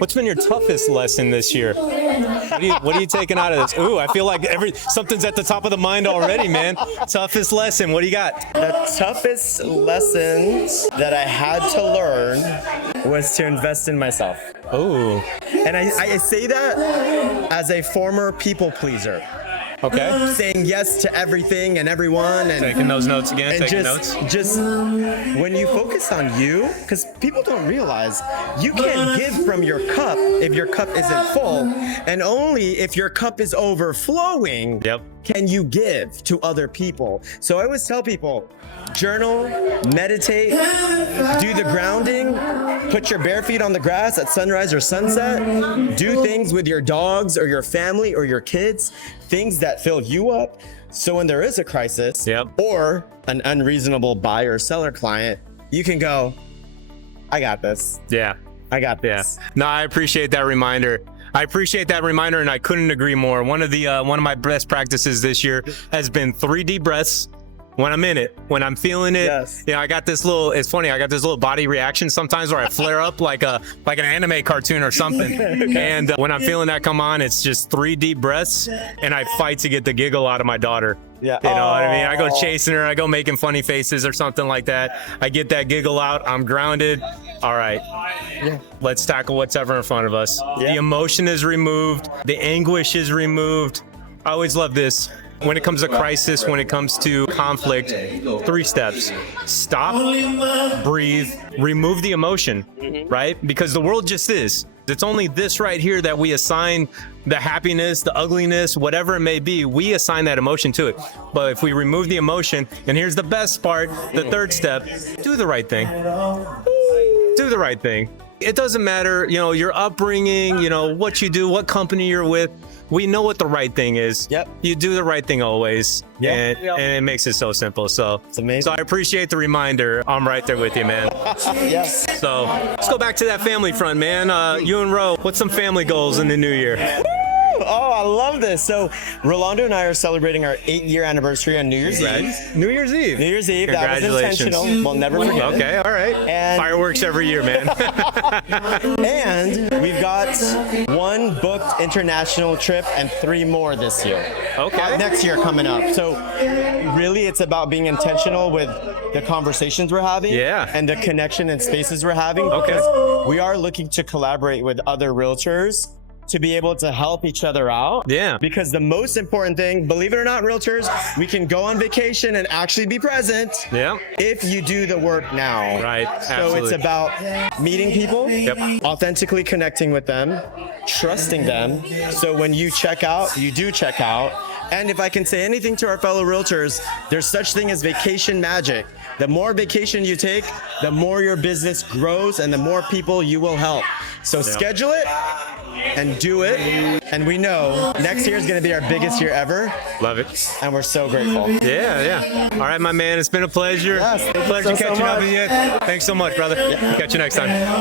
What's been your toughest lesson this year? What are you taking out of this? Ooh, I feel like something's at the top of the mind already, man. Toughest lesson. What do you got? The toughest lesson that I had to learn was to invest in myself. Ooh. And I say that as a former people pleaser. Okay. Saying yes to everything and everyone, and taking those notes again. Taking notes. Just when you focus on you, because people don't realize you can't give from your cup if your cup isn't full, and only if your cup is overflowing. Yep. Can you give to other people? So I always tell people, journal, meditate, do the grounding, put your bare feet on the grass at sunrise or sunset, do things with your dogs or your family or your kids, things that fill you up. So when there is a crisis or an unreasonable buyer or seller client, you can go, I got this. Yeah. I got this. Yeah. No, I appreciate that reminder. And I couldn't agree more. One of my best practices this year has been 3 deep breaths when I'm in it, when I'm feeling it. Yes. You know, it's funny, I got this little body reaction sometimes where I flare up like an anime cartoon or something. And when I'm feeling that come on, it's just 3 deep breaths and I fight to get the giggle out of my daughter. Yeah. You know what I mean? I go chasing her, I go making funny faces or something like that. I get that giggle out, I'm grounded. All right, let's tackle what's ever in front of us. The emotion is removed, the anguish is removed. I always love this. When it comes to crisis, when it comes to conflict, 3 steps. Stop, breathe, remove the emotion, right? Because the world just is. It's only this right here that we assign the happiness, the ugliness, whatever it may be, we assign that emotion to it. But if we remove the emotion, and here's the best part, the 3rd step, do the right thing. Do the right thing. It doesn't matter, your upbringing, what you do, what company you're with. We know what the right thing is. Yep. You do the right thing always. Yep. And it makes it so simple. So it's amazing. So I appreciate the reminder. I'm right there with you, man. Yes. So let's go back to that family front, man. You and Ro, what's some family goals in the new year? Oh, I love this. So Rolando and I are celebrating our 8-year anniversary on New Year's Eve. New Year's Eve. New Year's Eve. That was Congratulations. intentional. We'll never forget it. Okay, all right. And fireworks every year, man. And we've got 1 booked international trip and 3 more this year. Okay. Next year coming up. So really it's about being intentional with the conversations we're having and the connection and spaces we're having. Okay. We are looking to collaborate with other realtors to be able to help each other out. Yeah. Because the most important thing, believe it or not, realtors, we can go on vacation and actually be present if you do the work now. Right. So Absolutely. it's about meeting people, authentically connecting with them, trusting them. So when you check out, you do check out. And if I can say anything to our fellow realtors, there's such thing as vacation magic. The more vacation you take, the more your business grows and the more people you will help. So schedule it and do it. And we know next year is going to be our biggest year ever. Love it. And we're so grateful. Yeah. All right, my man. It's been a pleasure. Yes, thank you Pleasure so catching up much. with you. Thanks so much, brother. Catch you next time.